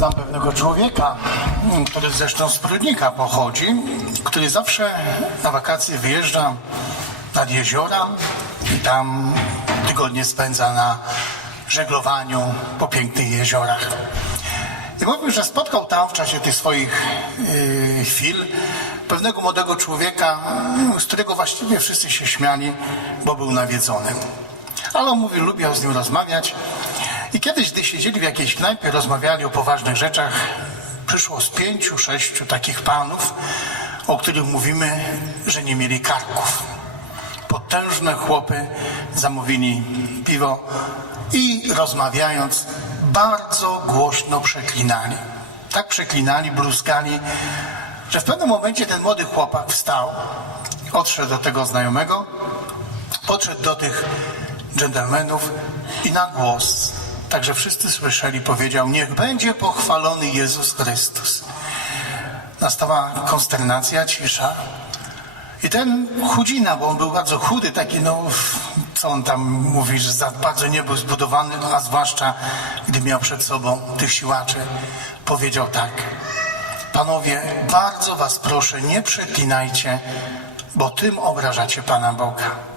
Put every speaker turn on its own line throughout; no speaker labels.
Znam pewnego człowieka, który zresztą z Prudnika pochodzi, który zawsze na wakacje wyjeżdża nad jeziora i tam tygodnie spędza na żeglowaniu po pięknych jeziorach. I mówił, że spotkał tam w czasie tych swoich yy, chwil pewnego młodego człowieka, z którego właściwie wszyscy się śmiali, bo był nawiedzony. Ale on mówi, lubiał z nim rozmawiać. I kiedyś, gdy siedzieli w jakiejś knajpie, rozmawiali o poważnych rzeczach, przyszło z pięciu, sześciu takich panów, o których mówimy, że nie mieli karków. Potężne chłopy zamówili piwo i rozmawiając bardzo głośno przeklinali. Tak przeklinali, bruskali, że w pewnym momencie ten młody chłopak wstał, odszedł do tego znajomego, podszedł do tych dżentelmenów i na głos, także wszyscy słyszeli, powiedział: Niech będzie pochwalony Jezus Chrystus. Nastała konsternacja, cisza. I ten chudzina, bo on był bardzo chudy, taki, no, co on tam mówi, że za bardzo nie był zbudowany, a zwłaszcza gdy miał przed sobą tych siłaczy, powiedział tak. Panowie, bardzo was proszę, nie przeklinajcie, bo tym obrażacie Pana Boga.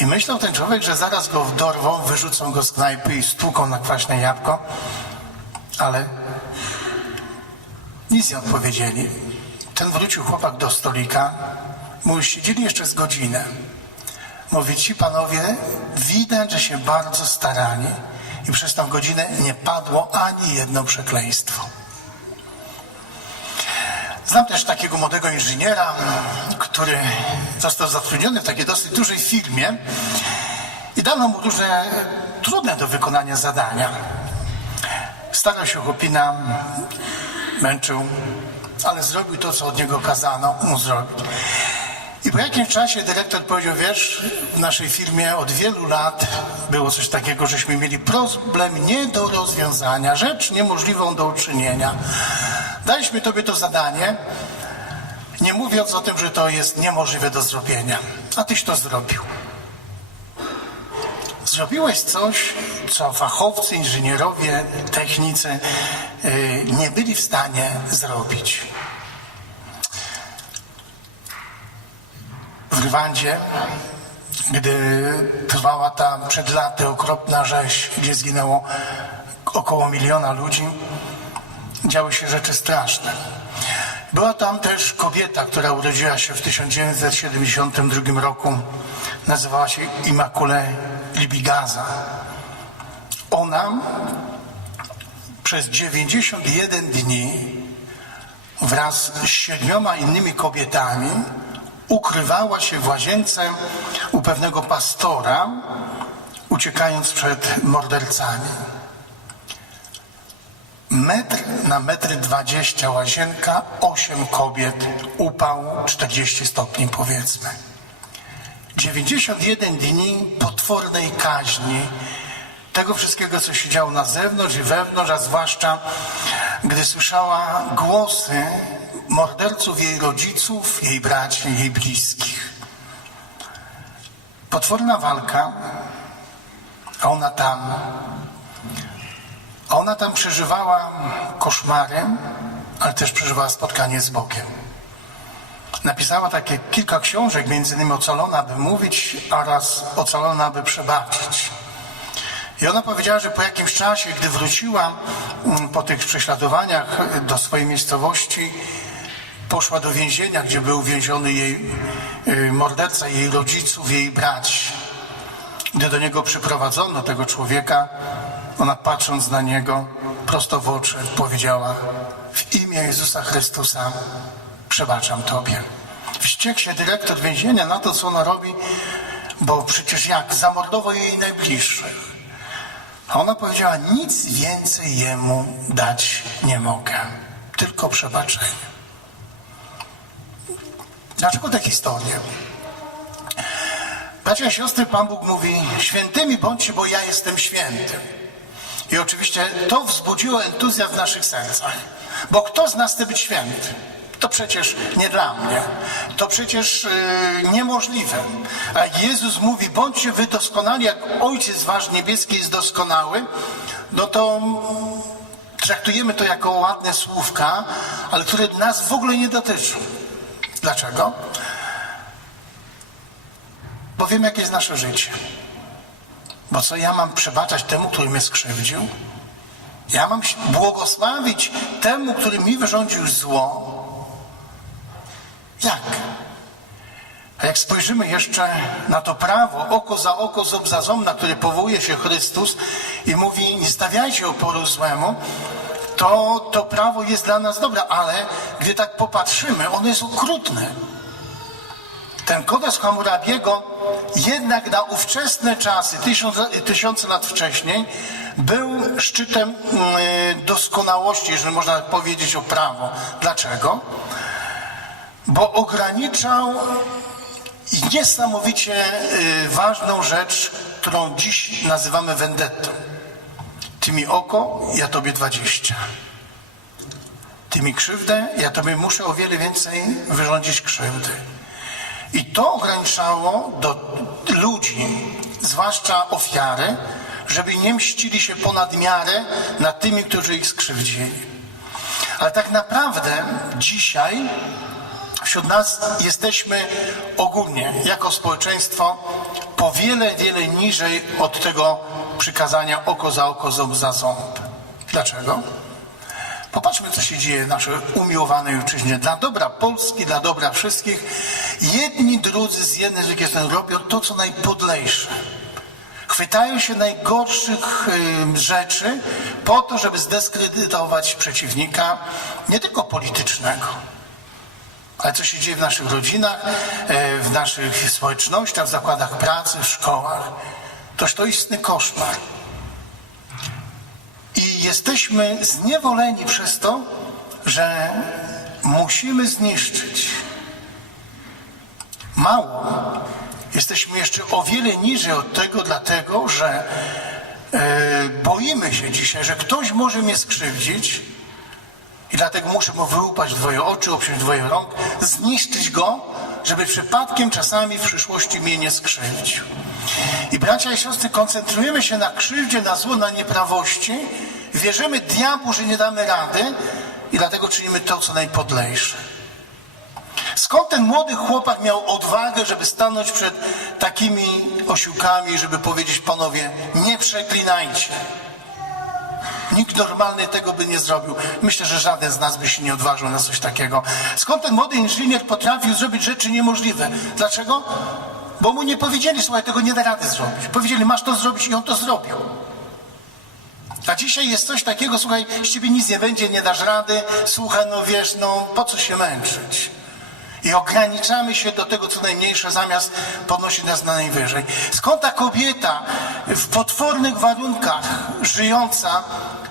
I myślał ten człowiek, że zaraz go dorwą, wyrzucą go z knajpy i stłuką na kwaśne jabłko, ale nic nie odpowiedzieli. Ten wrócił chłopak do stolika, mówi, siedzieli jeszcze z godzinę. Mówi, ci panowie, widać, że się bardzo starali i przez tą godzinę nie padło ani jedno przekleństwo. Znam też takiego młodego inżyniera, który został zatrudniony w takiej dosyć dużej firmie i dano mu duże, trudne do wykonania zadania. Starał się chłopina, męczył, ale zrobił to, co od niego kazano mu zrobić. I po jakimś czasie dyrektor powiedział, wiesz, w naszej firmie od wielu lat było coś takiego, żeśmy mieli problem nie do rozwiązania, rzecz niemożliwą do uczynienia. Daliśmy tobie to zadanie, nie mówiąc o tym, że to jest niemożliwe do zrobienia. A tyś to zrobił. Zrobiłeś coś, co fachowcy, inżynierowie, technicy yy, nie byli w stanie zrobić. W Rwandzie, gdy trwała ta przed laty okropna rzeź, gdzie zginęło około miliona ludzi, działy się rzeczy straszne. Była tam też kobieta, która urodziła się w 1972 roku. Nazywała się Immaculée Libigaza. Ona przez 91 dni wraz z siedmioma innymi kobietami ukrywała się w łazience u pewnego pastora, uciekając przed mordercami. Metr na metr dwadzieścia łazienka, osiem kobiet, upał 40 stopni powiedzmy. 91 dni potwornej kaźni, tego wszystkiego, co się działo na zewnątrz i wewnątrz, a zwłaszcza gdy słyszała głosy morderców jej rodziców, jej braci, jej bliskich. Potworna walka, a ona tam ona tam przeżywała koszmary, ale też przeżywała spotkanie z Bogiem. Napisała takie kilka książek, między innymi Ocalona, by mówić, oraz Ocalona, by przebaczyć. I ona powiedziała, że po jakimś czasie, gdy wróciła mm, po tych prześladowaniach do swojej miejscowości, poszła do więzienia, gdzie był więziony jej y, morderca, jej rodziców, jej braci. Gdy do niego przyprowadzono tego człowieka, ona patrząc na niego prosto w oczy powiedziała w imię Jezusa Chrystusa przebaczam Tobie. Wściekł się dyrektor więzienia na to, co ona robi, bo przecież jak zamordował jej najbliższych. A ona powiedziała, nic więcej jemu dać nie mogę, tylko przebaczenie. Dlaczego te historie? Bracia i siostry, Pan Bóg mówi, świętymi bądźcie, bo ja jestem świętym. I oczywiście to wzbudziło entuzjazm w naszych sercach. Bo kto z nas chce być święty? To przecież nie dla mnie. To przecież yy, niemożliwe. A Jezus mówi, bądźcie wy doskonali, jak Ojciec Wasz Niebieski jest doskonały, no to traktujemy to jako ładne słówka, ale które nas w ogóle nie dotyczą. Dlaczego? Bo wiem, jakie jest nasze życie. Bo co ja mam przebaczać temu, który mnie skrzywdził? Ja mam błogosławić temu, który mi wyrządził zło? Jak? A jak spojrzymy jeszcze na to prawo, oko za oko, ząb za ząb, na które powołuje się Chrystus i mówi, nie stawiajcie oporu złemu, to to prawo jest dla nas dobre, ale gdy tak popatrzymy, ono jest okrutne. Ten kodeks Hammurabiego jednak na ówczesne czasy, tysiące, lat wcześniej, był szczytem mm, doskonałości, jeżeli można powiedzieć o prawo. Dlaczego? Bo ograniczał niesamowicie y, ważną rzecz, którą dziś nazywamy vendettą. Ty mi oko, ja tobie dwadzieścia. Ty mi krzywdę, ja tobie muszę o wiele więcej wyrządzić krzywdy. I to ograniczało do ludzi, zwłaszcza ofiary, żeby nie mścili się ponad miarę nad tymi, którzy ich skrzywdzili. Ale tak naprawdę dzisiaj wśród nas jesteśmy ogólnie, jako społeczeństwo, po wiele, wiele niżej od tego przykazania oko za oko, ząb za ząb. Dlaczego? Popatrzmy, co się dzieje w naszej umiłowanej ojczyźnie. Dla dobra Polski, dla dobra wszystkich, jedni drudzy z jednej z drugiej strony robią to, co najpodlejsze. Chwytają się najgorszych rzeczy po to, żeby zdyskredytować przeciwnika, nie tylko politycznego, ale co się dzieje w naszych rodzinach, e, w naszych społecznościach, w zakładach pracy, w szkołach. Toż to istny koszmar. I jesteśmy zniewoleni przez to, że musimy zniszczyć. Mało. Jesteśmy jeszcze o wiele niżej od tego, dlatego że e, boimy się dzisiaj, że ktoś może mnie skrzywdzić i dlatego muszę mu wyłupać dwoje oczy, obciąć dwoje rąk, zniszczyć go, żeby przypadkiem czasami w przyszłości mnie nie skrzywdził. I bracia i siostry, koncentrujemy się na krzywdzie, na zło, na nieprawości, wierzymy diabłu, że nie damy rady i dlatego czynimy to, co najpodlejsze. Skąd ten młody chłopak miał odwagę, żeby stanąć przed takimi osiłkami, żeby powiedzieć, panowie, nie przeklinajcie. Nikt normalny tego by nie zrobił. Myślę, że żaden z nas by się nie odważył na coś takiego. Skąd ten młody inżynier potrafił zrobić rzeczy niemożliwe? Dlaczego? Bo mu nie powiedzieli, słuchaj, tego nie da rady zrobić. Powiedzieli, masz to zrobić i on to zrobił. A dzisiaj jest coś takiego, słuchaj, z ciebie nic nie będzie, nie dasz rady, słuchaj, no wiesz, no po co się męczyć? I ograniczamy się do tego, co najmniejsze, zamiast podnosić nas na najwyżej. Skąd ta kobieta w potwornych warunkach żyjąca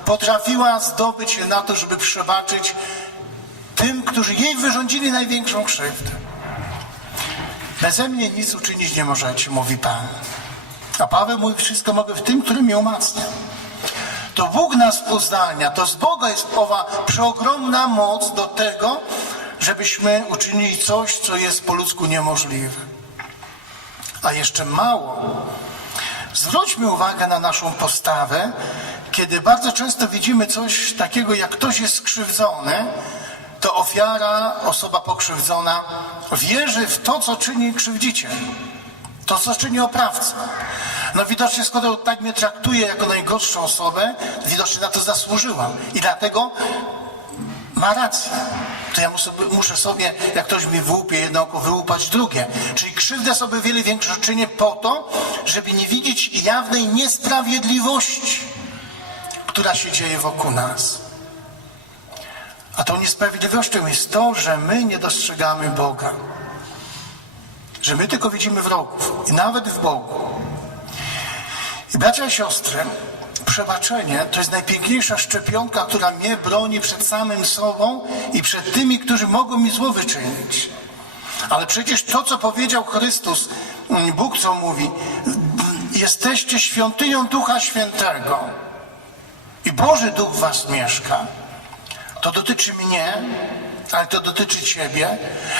potrafiła zdobyć się na to, żeby przebaczyć tym, którzy jej wyrządzili największą krzywdę? Beze mnie nic uczynić nie możecie, mówi Pan. A Paweł mówi, wszystko mogę w tym, który mnie umacnia. To Bóg nas uzdalnia, to z Boga jest owa przeogromna moc do tego, żebyśmy uczynili coś, co jest po ludzku niemożliwe. A jeszcze mało. Zwróćmy uwagę na naszą postawę, kiedy bardzo często widzimy coś takiego, jak ktoś jest skrzywdzony, to ofiara, osoba pokrzywdzona wierzy w to, co czyni krzywdziciel. To, co czyni oprawca. No widocznie, skoro tak mnie traktuje jako najgorszą osobę, widocznie na to zasłużyłam. I dlatego ma rację. To ja muszę, sobie, jak ktoś mi wyłupie jedno oko, wyłupać drugie. Czyli krzywdę sobie wiele większą czynię po to, żeby nie widzieć jawnej niesprawiedliwości, która się dzieje wokół nas. A tą niesprawiedliwością jest to, że my nie dostrzegamy Boga. Że my tylko widzimy wrogów. I nawet w Bogu. I bracia i siostry, przebaczenie to jest najpiękniejsza szczepionka, która mnie broni przed samym sobą i przed tymi, którzy mogą mi zło wyczynić. Ale przecież to, co powiedział Chrystus, Bóg co mówi, jesteście świątynią Ducha Świętego i Boży Duch was mieszka. To dotyczy mnie, ale to dotyczy ciebie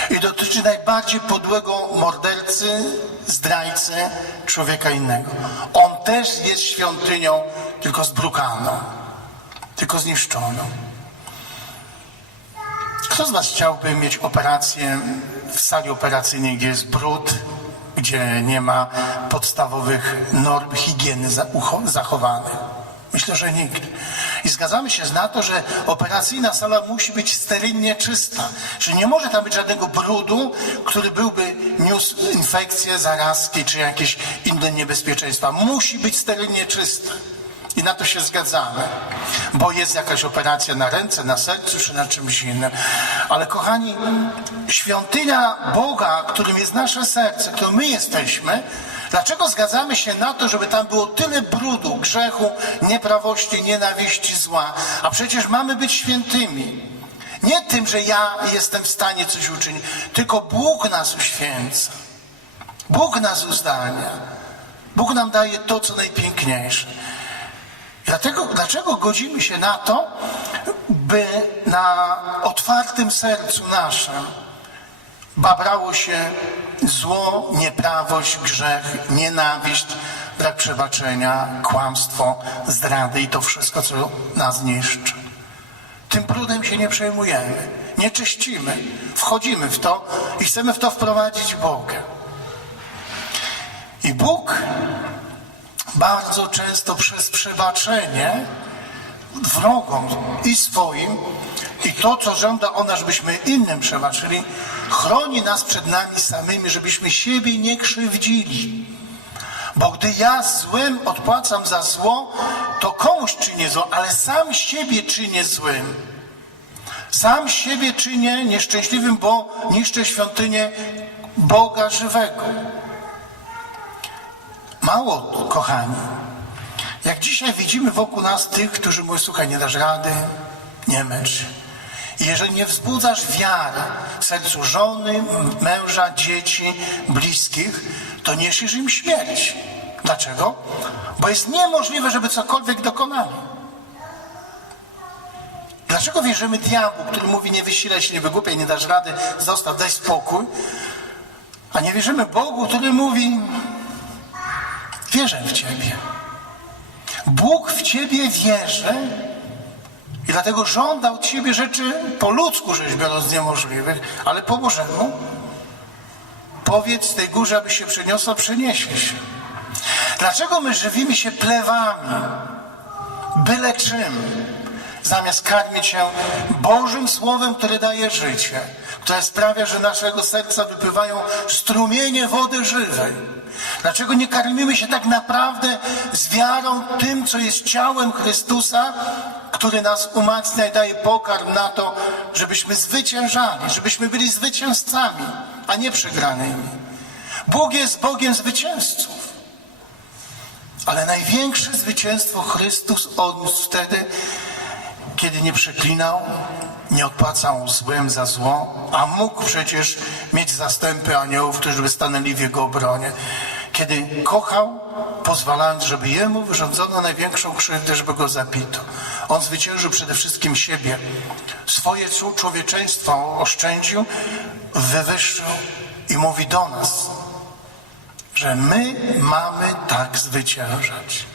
i dotyczy najbardziej podłego mordercy, zdrajcy, człowieka innego. On też jest świątynią, tylko zbrukaną. tylko zniszczoną. Kto z Was chciałby mieć operację w sali operacyjnej, gdzie jest brud, gdzie nie ma podstawowych norm higieny zachowanych? Myślę, że nikt. I zgadzamy się na to, że operacyjna sala musi być sterylnie czysta, że nie może tam być żadnego brudu, który byłby niósł infekcje, zarazki czy jakieś inne niebezpieczeństwa. Musi być sterylnie czysta. I na to się zgadzamy, bo jest jakaś operacja na ręce, na sercu czy na czymś innym. Ale kochani, świątynia Boga, którym jest nasze serce, którym my jesteśmy, dlaczego zgadzamy się na to, żeby tam było tyle brudu, grzechu, nieprawości, nienawiści, zła? A przecież mamy być świętymi. Nie tym, że ja jestem w stanie coś uczynić, tylko Bóg nas uświęca. Bóg nas uzdalnia. Bóg nam daje to, co najpiękniejsze. Dlatego, dlaczego godzimy się na to, by na otwartym sercu naszym babrało się zło, nieprawość, grzech, nienawiść, brak przebaczenia, kłamstwo, zdrady i to wszystko, co nas niszczy. Tym brudem się nie przejmujemy, nie czyścimy, wchodzimy w to i chcemy w to wprowadzić Boga. I Bóg bardzo często przez przebaczenie wrogom i swoim i to, co żąda od nas, żebyśmy innym przebaczyli, chroni nas przed nami samymi, żebyśmy siebie nie krzywdzili. Bo gdy ja złem odpłacam za zło, to komuś czynię zło, ale sam siebie czynię złym. Sam siebie czynię nieszczęśliwym, bo niszczę świątynię Boga żywego. Mało, kochani. Jak dzisiaj widzimy wokół nas tych, którzy mówią, słuchaj, nie dasz rady, nie męcz jeżeli nie wzbudzasz wiary w sercu żony, męża, dzieci, bliskich, to niesiesz im śmierć. Dlaczego? Bo jest niemożliwe, żeby cokolwiek dokonali. Dlaczego wierzymy diabłu, który mówi nie wysilaj się, nie wygłupiaj, nie dasz rady, zostaw, daj spokój, a nie wierzymy Bogu, który mówi wierzę w Ciebie. Bóg w Ciebie wierzy i dlatego żąda od Ciebie rzeczy po ludzku rzecz biorąc niemożliwych, ale po Bożemu. Powiedz tej górze, aby się przeniosła, przeniesie się. Dlaczego my żywimy się plewami, byle czym, zamiast karmić się Bożym Słowem, które daje życie, które sprawia, że naszego serca wypływają strumienie wody żywej? Dlaczego nie karmimy się tak naprawdę z wiarą tym, co jest ciałem Chrystusa, który nas umacnia i daje pokarm na to, żebyśmy zwyciężali, żebyśmy byli zwycięzcami, a nie przegranymi. Bóg jest Bogiem zwycięzców. Ale największe zwycięstwo Chrystus odniósł wtedy, kiedy nie przeklinał, nie odpłacał złem za zło, a mógł przecież mieć zastępy aniołów, którzy by stanęli w jego obronie. Kiedy kochał, pozwalając, żeby jemu wyrządzono największą krzywdę, żeby go zabito. On zwyciężył przede wszystkim siebie. Swoje człowieczeństwo oszczędził, wywyższył i mówi do nas, że my mamy tak zwyciężać.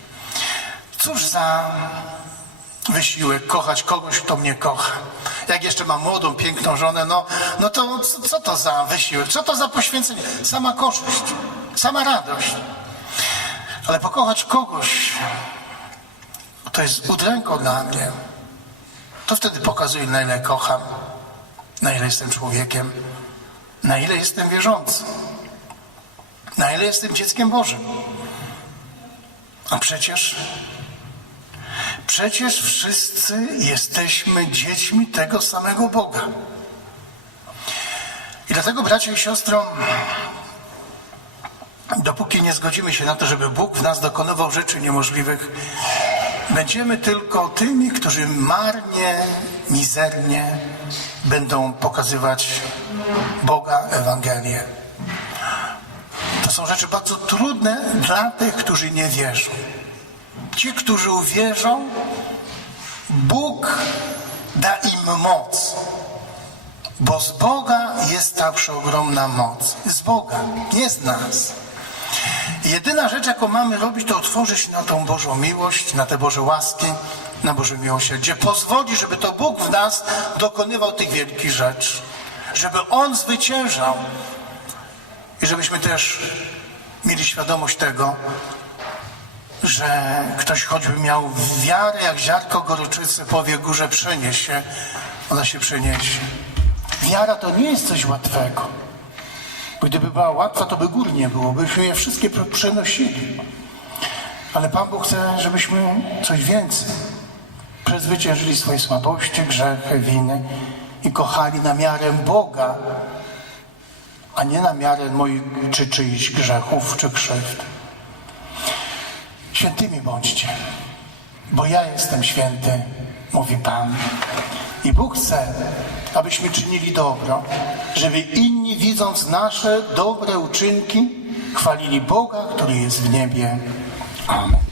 Cóż za wysiłek kochać kogoś, kto mnie kocha. Jak jeszcze mam młodą, piękną żonę, no, no to co, co to za wysiłek? Co to za poświęcenie? Sama korzyść, sama radość. Ale pokochać kogoś, to jest udręką dla mnie. To wtedy pokazuje, na ile kocham, na ile jestem człowiekiem, na ile jestem wierzący, na ile jestem dzieckiem Bożym. A przecież Przecież wszyscy jesteśmy dziećmi tego samego Boga. I dlatego, bracia i siostro, dopóki nie zgodzimy się na to, żeby Bóg w nas dokonywał rzeczy niemożliwych, będziemy tylko tymi, którzy marnie, mizernie będą pokazywać Boga, Ewangelię. To są rzeczy bardzo trudne dla tych, którzy nie wierzą. Ci, którzy uwierzą, Bóg da im moc. Bo z Boga jest ta przeogromna moc. Z Boga, nie z nas. Jedyna rzecz, jaką mamy robić, to otworzyć na tą Bożą miłość, na te Boże łaski, na Boże miłosierdzie. Pozwoli, żeby to Bóg w nas dokonywał tych wielkich rzeczy. Żeby On zwyciężał. I żebyśmy też mieli świadomość tego, że ktoś choćby miał wiarę jak ziarko gorczycy, powie górze przenieś się, ona się przeniesie. Wiara to nie jest coś łatwego. Gdyby była łatwa, to by gór nie było, byśmy je wszystkie przenosili. Ale Pan Bóg chce, żebyśmy coś więcej. Przezwyciężyli swoje słabości, grzechy, winy i kochali na miarę Boga, a nie na miarę moich czy czyichś grzechów czy krzywd. Świętymi bądźcie, bo ja jestem święty, mówi Pan. I Bóg chce, abyśmy czynili dobro, żeby inni, widząc nasze dobre uczynki, chwalili Boga, który jest w niebie. Amen.